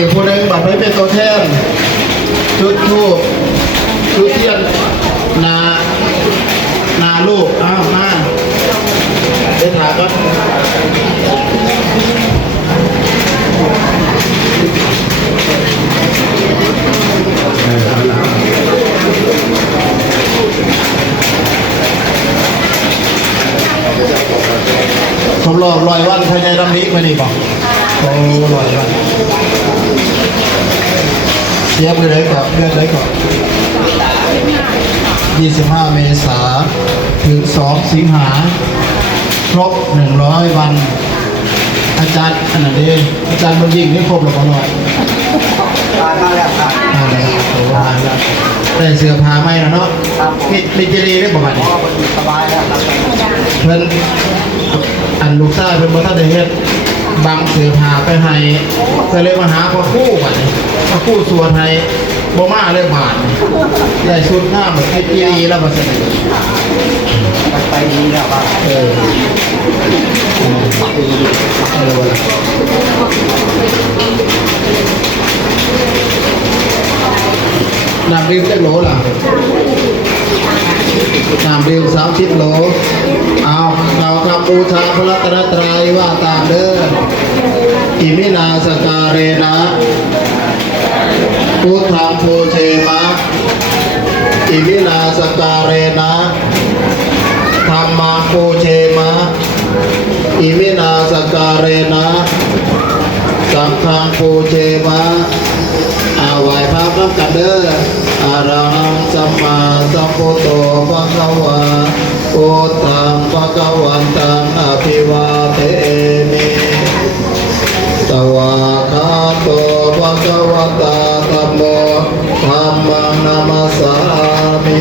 อีกคนหนึ่งบอกให้เป็นตัวแทนจุดทูบจุดเทียนนาลูกอ้าวมาเดินทางก็ครบรอบ100 วันภายในลำนี้มาดีบอกโอ้100 วันเทียบเลยก่อนเลือกเลยก่อน25 เมษายนถึง2 สิงหาครบ100 วันอาจารย์อันนั้นเองอาจารย์มันยิ่งนี่ครบหรือเปล่ามาแล้วครับได้เสื้อผ้าไหมนะเนาะมิจรีได้ประมาณนี้สบายแล้วครับเพื่อนอันลูกชายเพื่อนบ่ทันได้เฮ็ดบางเสื้อผ้าไปให้ก็เลยมาหาพ่อครู่บัดนี้พ่อครู่ส่วนให้บ่มาเลยบาทได้ชุดงามแบบมิจรีแล้วบ่ซั่นไปดีแล้วครับน้ำดื่มจักโหลล่ะน้ำดื่ม30 โหลเอาเราทำบูชาพระรัตนตรัยว่าตามเด้ออิมินาสการเรนะพุทธังโพเชมะอิมินาสการเรนะธรรมังโพเชมะอิมินาสการเรนะสังฆังโพเชมะไหว้พระพร้อมกันเด้ออะระหังสัมมาสัมพุทโธภะคะวะพุทธังภะคะวันตังอภิวาเทมิสวากขาโตภะคะวะตาธัมโมธัมมังนามัสสามิ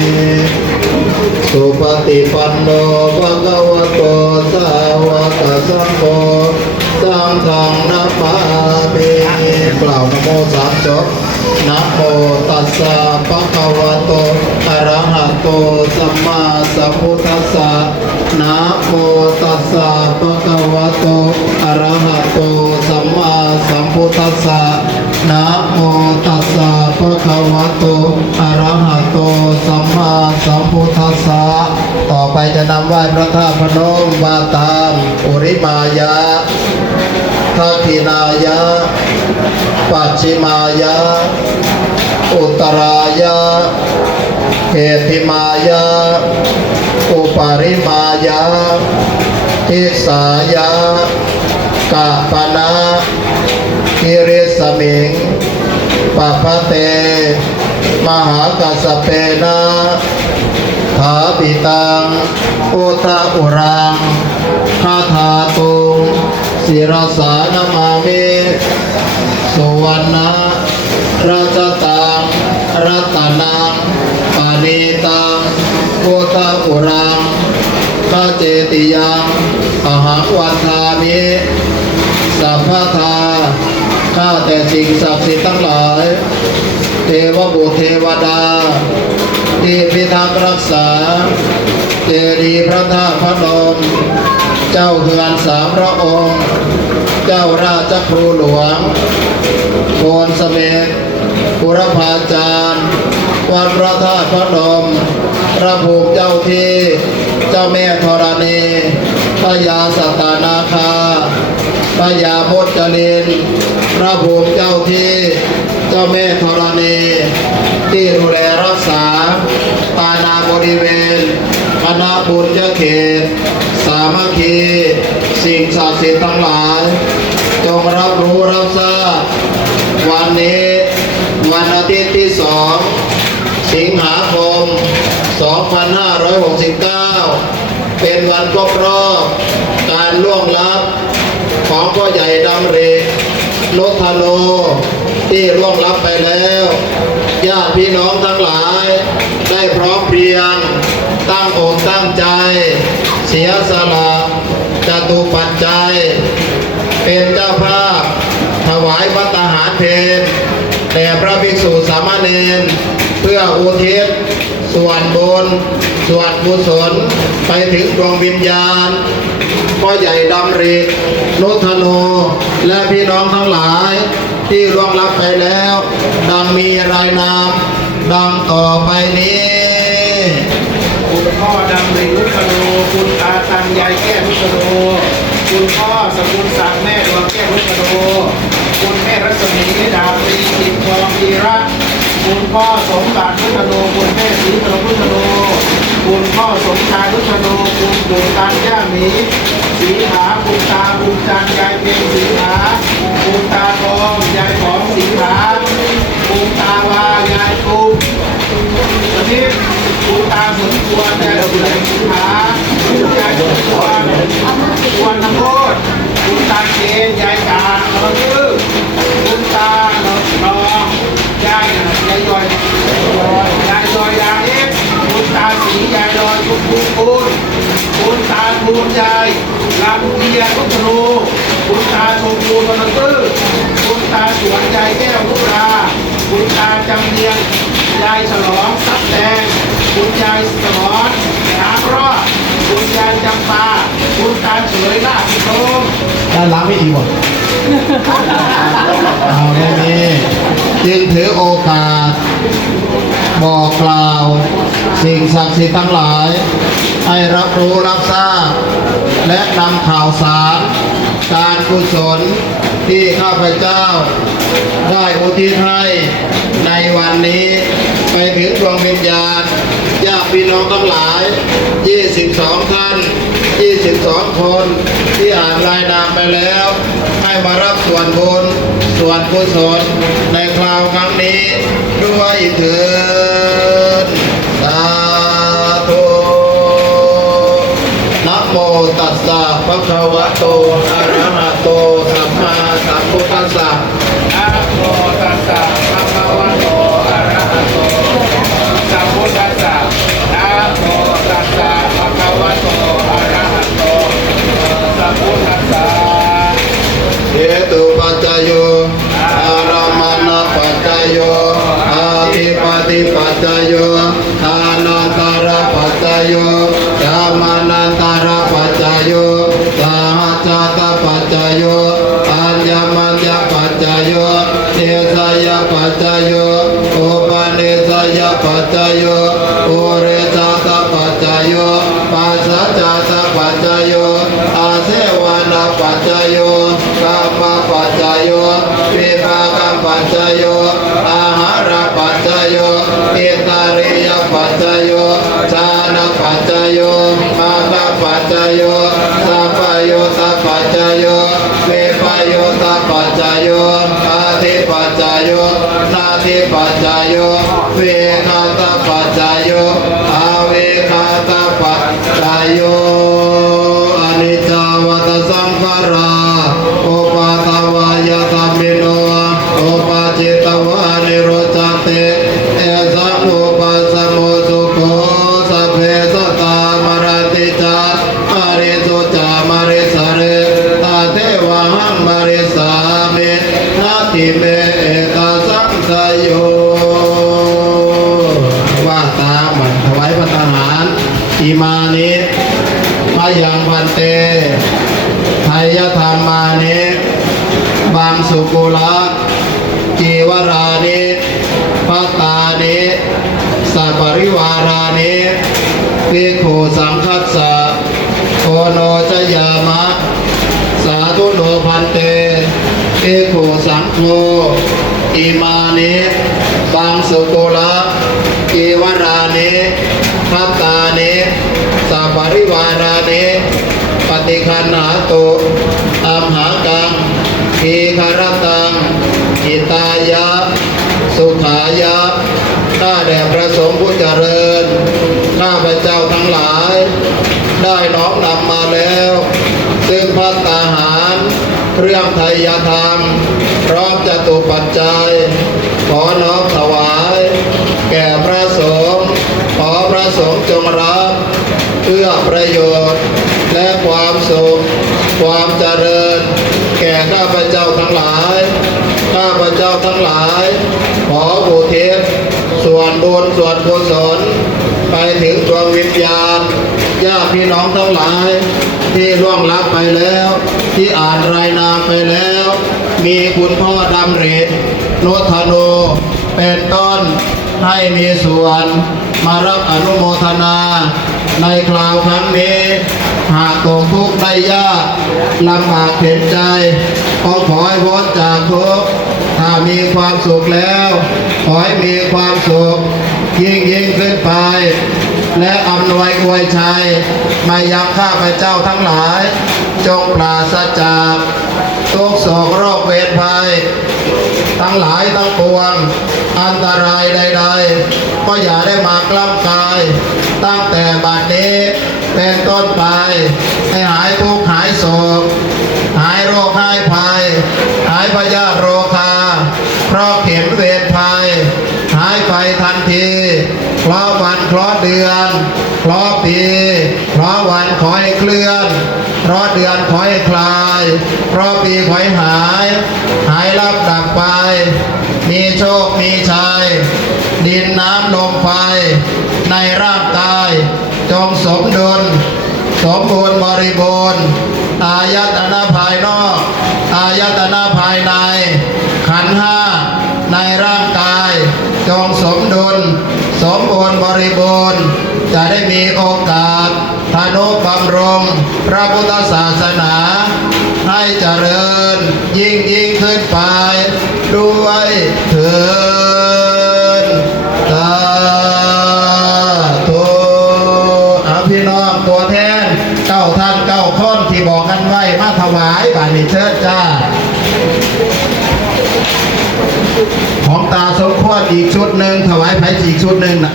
สุปฏิปันโนภะคะวะโตสาวกสังโฆสังฆังนัมมามิกล่าวนะโม3 จบนะโมตัสสะภะคะวะโตอะระหะโตสัมมาสัมพุทธัสสะนะโมตัสสะภะคะวะโตอะระหะโตสัมมาสัมพุทธัสสะนะโมตัสสะภะคะวะโตอะระหะโตสัมมาสัมพุทธัสสะต่อไปจะนำไหว้พระธาตุพนมมาตามอุริมายะทักขินายะปัจฉิมายะอุตรายะเขติมายะอุปริมายะทิสายะกะปนะกิริสมิงปะพะเตมหากัสสเปนะถาปิตังอุทะอุรังคาถาตุงศิรสานามามิสุวรรณราชตังรัตนังปานิตังพุทธอุรังพระเจติยังอหังวันทามิสัพพทาข้าแต่สิ่งศักดิ์สิทธิ์ทั้งหลายเทวบุตรเทวดาที่พิทักษ์รักษาเจดีย์พระธาตุพนมเจ้าเฮือน3 พระองค์เจ้าราชครูหลวงโพนเสม็ดบุรพาจารย์วัดพระธาตุพนมพระภูมิเจ้าที่เจ้าแม่ธรณีพญาสัตนาคาพญาโมจลินพระภูมิเจ้าที่เจ้าแม่ธรณีที่ดูแลรักษาปานาบริเวณคณะบุญเขตสามัคคีสิ่งศักดิ์สิทธิ์ทั้งหลายจงรับรู้รับทราบวันนี้วันอาทิตย์ที่ 2 สิงหาคม 2569 เป็นวันครบรอบการล่วงลับของพ่อใหญ่ดำริ นกธนูที่ล่วงลับไปแล้วญาติพี่น้องทั้งหลายได้พร้อมเพรียงตั้งอกตั้งใจเสียสละจตุปัจจัยเป็นเจ้าภาพถวายภัตตาหารเพลแด่พระภิกษุสามเณรเพื่ออุทิศส่วนบุญส่วนกุศลไปถึงดวงวิญญาณพ่อใหญ่ดำรินุธโนและพี่น้องทั้งหลายที่ล่วงลับไปแล้วดังมีรายนามดังต่อไปนี้ คุณพ่อดำริลุกโนคุณตาตังยายแก้ลุกโนคุณพ่อสกุลศักดิ์แม่ดวงแก้ลุกโนคุณแม่รัศมีดาบรีกิจทองวีระคุณพ่อสมบัติลุกโนคุณแม่ศรีพระลุกโนคุณพ่อสมชายลุกโนคุณปู่ตาย่าหมีสีหาคุณตาบุญจันทร์ยายเพียงสีหาคุณตาทองยายของสีหาคุณตาวายายตุ้มวันนี้คุณตาสมควรแต่สุดแห่งสิงหาคุณยายสมควรควรนโมดคุณตาเกณฑ์ยายจางนรชื่อคุณตาหนองยายยอยยายลอยยายเอ็กคุณตาสียายลอยคุณคุณตาทูนยายลำเบียทุกธนูคุณตาชมพูนรชื่อคุณตาสวนยายแก้วลุราคุณตาจำเนียงยายฉลองซับแดงคุณยายสมรน้ำรอดคุณยายจำปาคุณตาเฉยลาพิโรม ด้านหลังไม่ดีหมด เอาได้นี้จึงถือโอกาสบอกกล่าวสิ่งศักดิ์สิทธิ์ทั้งหลาย ให้รับรู้รับทราบและนำข่าวสารการกุศลที่ข้าพเจ้าได้อุทิศให้ในวันนี้ไปถึงดวงวิญญาณญาติพี่น้องทั้งหลาย 22 ท่าน 22 คนที่อ่านรายนามไปแล้วให้มารับส่วนบุญส่วนกุศลในคราวครั้งนี้ด้วยเถิดสาธุนะโมตัสสะภะคะวะโตอะระหะโตสัมมาสัมพุทธัสสะ นะโมตัสสะภะคะวะโตอะระหะโตสัมพุทธัสสะนะโมตัสสะภะคะวะโตอะระหะโตสัมพุทธัสสะ เหตุปัจจโยอารามณปัจจโยอาทิปติปัจจโยอานันตารปัจจโยยามานันตารปัจจโยสหัจจตปัจจโยอัญญมัญญปัจจโยเนสยปัจจโยอุปเนสยปัจจโยอุเรจตปัจจโยปัสสัจจตปัจจโยอาเสวนาปัจจโยกรรมปัจจโยวิภาคปัจจโยอาหารปัจจโยอิตาริยปัจจโยชานะปัจจโยมาตปัจจโยสัพพโยตปัจจโยวิปโยตปัจจโยอาทิปัจจโยนาทิปัจจโยเวคาตปัจจโยอาเวคาตปัจจโยอนิจจวัตสังขาราโอปาทวายธรรมิโนโอปาจิตวานิโรจติเอสังอุปสัมโมสุโขสัพเพสัตตามรติจามาริสุจามาริสเรตาเทวะหังมาริสามินาทิเมเอตาสังสยโยว่าตามมันถวายพระทหารอิมานิมายังพันเตไทยธรรมานิบางสุกุละจีวรานิปัตตานิสัปริวารานิภิกขุสังคัสสะโอโนจยามะสาธุโนพันเตภิกขุสังโฆอิมานิบางสุกุละจีวรานิปัตตานิสัปริวารานิปฏิคันหาตุอัมหากังทีคารตังอิตายะสุขายะข้าแด่พระสงฆ์ผู้เจริญข้าพเจ้าทั้งหลายได้น้อมนำมาแล้วซึ่งภัตตาหาร เรื่องไทยธรรมพร้อมจตุปัจจัยขอน้อมถวายแก่พระสงฆ์ขอพระสงฆ์จงรับเพื่อประโยชน์และความสุขความเจริญแก่ข้าพเจ้าทั้งหลายข้าพเจ้าทั้งหลายขออุทิศส่วนบุญส่วนกุศลไปถึงดวงวิญญาณญาติพี่น้องทั้งหลายที่ล่วงลับไปแล้วที่อ่านรายนามไปแล้วมีคุณพ่อดำรินุธโนเป็นต้นให้มีส่วนมารับอนุโมทนาในคราวครั้งนี้หากตกทุกข์ได้ยากลำบากเข็นใจก็ขอให้พ้นจากทุกข์ถ้ามีความสุขแล้วขอให้มีความสุขยิ่งขึ้นไปและอำนวยอวยชัยมายังข้าพเจ้าทั้งหลายจงปราศจากทุกโศกโรคเวรภัยทั้งหลายทั้งปวงอันตรายใดๆก็อย่าได้มากล้ำกายตั้งแต่บัดนี้เป็นต้นไปให้หายทุกข์หายโศกหายโรคหายภัยหายพยาธิโรคาเพราะเข็มเวรภัยหายไปทันทีเพราะวันเพราะเดือนเพราะปีเพราะวันขอให้เคลื่อนเพราะเดือนขอให้คลายเพราะปีขอให้หายลับดับไปมีโชคมีชัยดินน้ำลมไฟในร่างกายจงสมดุลสมบูรณ์บริบูรณ์อายตนะภายนอกอายตนะภายในขันธ์ห้าในร่างกายจงสมดุลสมบูรณ์บริบูรณ์จะได้มีโอกาสทนุบำรุงพระพุทธศาสนาให้เจริญยิ่งขึ้นไปด้วยเถิดสาธุพี่น้องตัวแทน9 ท่าน 9 คนที่บอกกันไว้มาถวายบานิเชิดจ้าของตาสมควรอีกชุดหนึ่งถวายไผ่อีกชุดหนึ่งนะ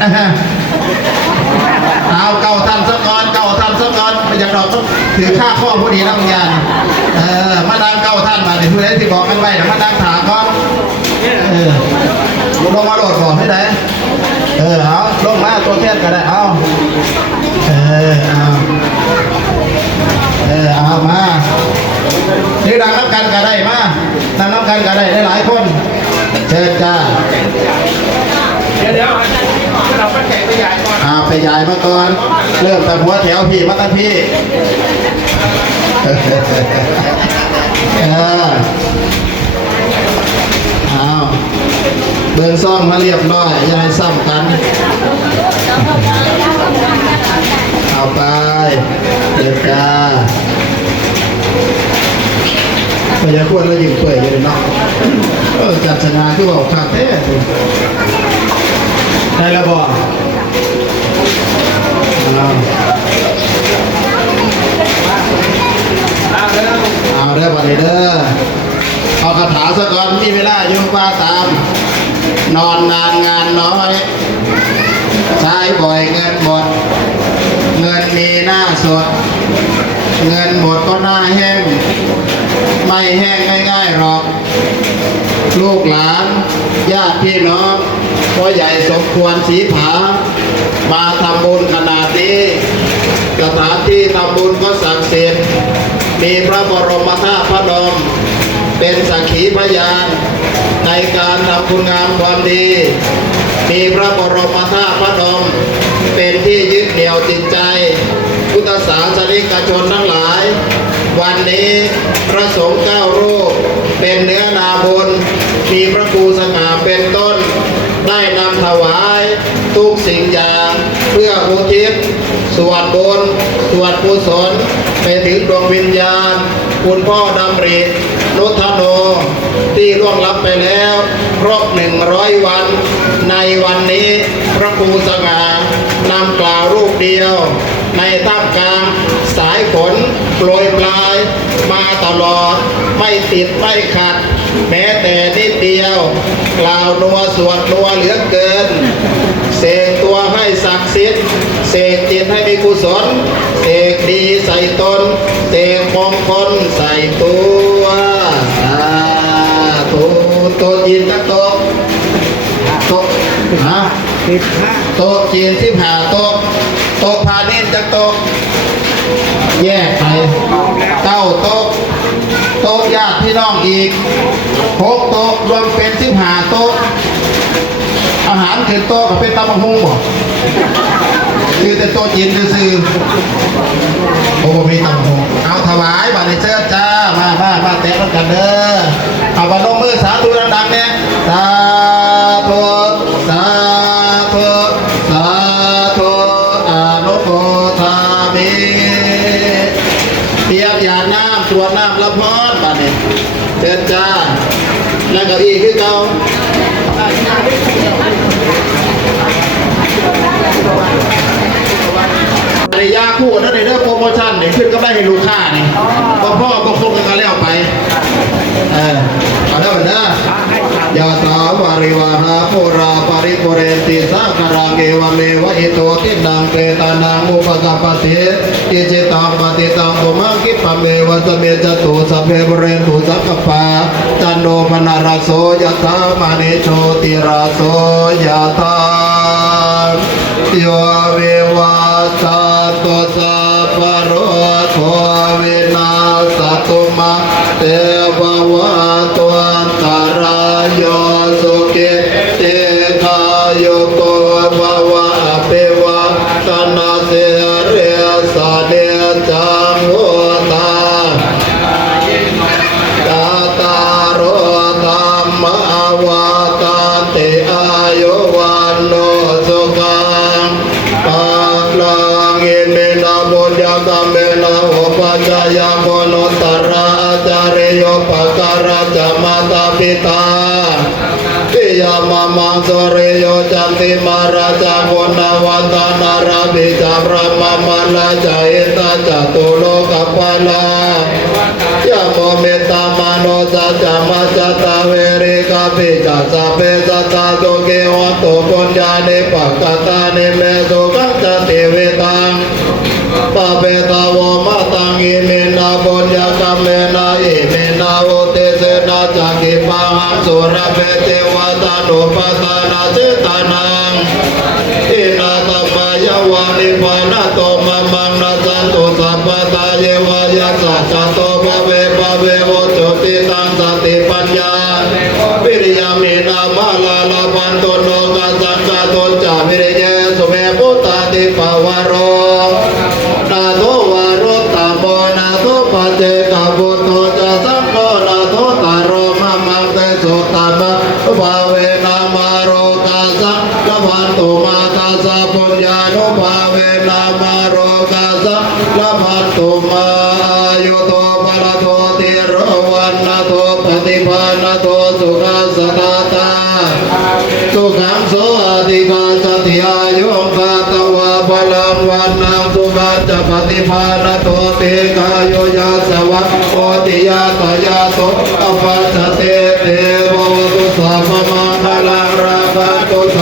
เอา9 ท่านสักก่อน9 ท่านสักก่อนไม่อยากเราต้องถือค่าข้อผู้ดีน้ำยานมาดัง9 ท่านมาในทุเรศที่บอกกันไว้มาดังถามก่อนลงมาโดดบอกให้ได้เอาลงมาตัวแทนก็ได้เอาเอามานี่ดังน้ำกันก็ได้มาดังน้ำกันก็ได้หลายคนเชิญจ้าเดี๋ยวเราไปแข่งไปใหญ่ก่อนไปใหญ่มาก่อนเริ่มแต่หัวแถวพี่มาตั้งพี่เบิ่งซ่องมาเรียบร้อยอย่าให้ซ้ำกันเอาไปเดินจ้าพยาควรแล้วยิงเปื่อยเลยเนาะจัดชนะคือบอกขาดแท้ได้แล้วบอกเอาเด้อวันนี้เด้อเอาคาถาซะก่อนมีเวลาอยู่ว่าตามนอนนานงานน้อยใช้บ่อยเงินหมดเงินมีหน้าสดเงินหมดก็หน้าแห้งไม่แห้งง่ายๆหรอกลูกหลานญาติพี่น้องพ่อใหญ่สมควรศรีผามาทำบุญขนาดนี้สถานที่ทำบุญก็ศักดิ์สิทธิ์มีพระบรมธาตุพระนมเป็นสักขีพยานในการทำคุณงามความดีมีพระบรมธาตุพระนมเป็นที่ยึดเหนี่ยวจิตใจพุทธศาสนิกชนทั้งหลายวันนี้พระสงฆ์9 รูปเป็นเนื้อนาบุญมีพระครูสง่าเป็นต้นได้นำถวายทุกสิ่งอย่างเพื่ออุทิศส่วนบุญส่วนกุศลไปถึงดวงวิญญาณคุณพ่อดำรินุธโนที่ล่วงลับไปแล้วครบ100 วันในวันนี้พระครูสง่านำกล่าวรูปเดียวในท่ามกลางสายฝนโปรยปลายมาตลอดไม่ติดไม่ขัดแม้แต่นิดเดียวกล่าวนัวสวดนัวเหลือเกินเสกตัวให้ศักดิ์สิทธิ์เสกจิตให้มีกุศลเสกดีใส่ตนเสกมงคลใส่ตัว โต๊ะจีนจักโต๊ะโต๊ะฮะ 15 โต๊ะจีน15โต๊ะโต๊ะพาณิชย์จักโต๊ะแยกไป9โต๊ะโต๊ะญาติพี่น้องอีก6โต๊ะรวมเป็น15โต๊ะอาหารขึ้นโต๊ะก็เป็นตำบักหุ่งบ่คือแต่โต๊ะจีนซื่อๆโอ้มีตำบักหุ่งเอาถวายบาดเชิญจ้ามาแตะกันเด้อเอาบาดลงมือสาธุดังๆเนี่ยสาธุสาธุสาธุอนุโมทามิเทียบยาน้ำตัวน้ำละพรบาดเนี่ยเชิญจ้าแล้วก็อีกคือเก่าระยะคู่นั่นในเรื่องโปรโมชั่นเนี่ยขึ้นก็ได้ให้ลูกค้านี่พ่อก็คงกันแล้วไปเอาได้ไหมนะยาตาวาริวาราโพราปริปุเรนติสาคารังเอวเมวะอิโตตินังเปตานังอุปกปติอิจิตังปฏิตังตุมังคิปะเมวะสเมจตุสัพเพปุเรนตุสัพพปาจันโนปนารโสยะถามณิโชติราโสยะถาโยเววาสัตโตสัพพะโรโควินาสตุมาเตวะวะตุอันตรายโยสุขิเตคาโยโกภวะอภิวะตนาเสเรสะเดจังโหตาตาตาโรธัมมาวาตาติอายุวันโนสุขังปะลังอิมินาบุญญากัมเมนาอุปจายาโกนุตระอาจาริโยปะการะจามาตาปิตาปิยามามังสริโยจันติมาราจามุนาวันตานาราบิจาพระมามาลาจาอิตาจตุโลกปาลายาโมเมตามโนสัจจามาจตาเวริกาปิจัสสะเปสัตตาโตเกวัตโตปุญญานิปักขตานิเมสุขัจติเวตังปะเปตาวมาตังอิมินาปุญญากัมเมนาอิมินาโอเตเสนาจักขิปังสุรเปเตวะตานุปตานาเจตานังอินาตมายาวานิพานาโตมะมังนาสันตุสัพพตาเยวายาสัจจโตภเวโวโจติตังสติปัญญาวิริยามินามาลาลาพันโตโนกัสสังกาโตจาวิริยะสุเมพุตตาติภาวโรนาโตวารุตตาโมนาโตปัจเจกบุตโตจะสังโฆนาโตตารโรมะมังเตสุตตามะภาเวนามาโรกัสสังกพันตุมาตัสสะปุญญานุภาเวนามาโรกัสสังกพันตุมายุโตปะระโตติโรวันนะโตปฏิภาณโตสุขัสสะตาสุขังโสอธิกาสติอายุกาตวะพลังวันนังสุขัสสะปฏิภาณโตเตกาโยยาสวะโอติยาตยาโสอภัสสะเตเตโวตุสัพพมังคลังราคะตุสั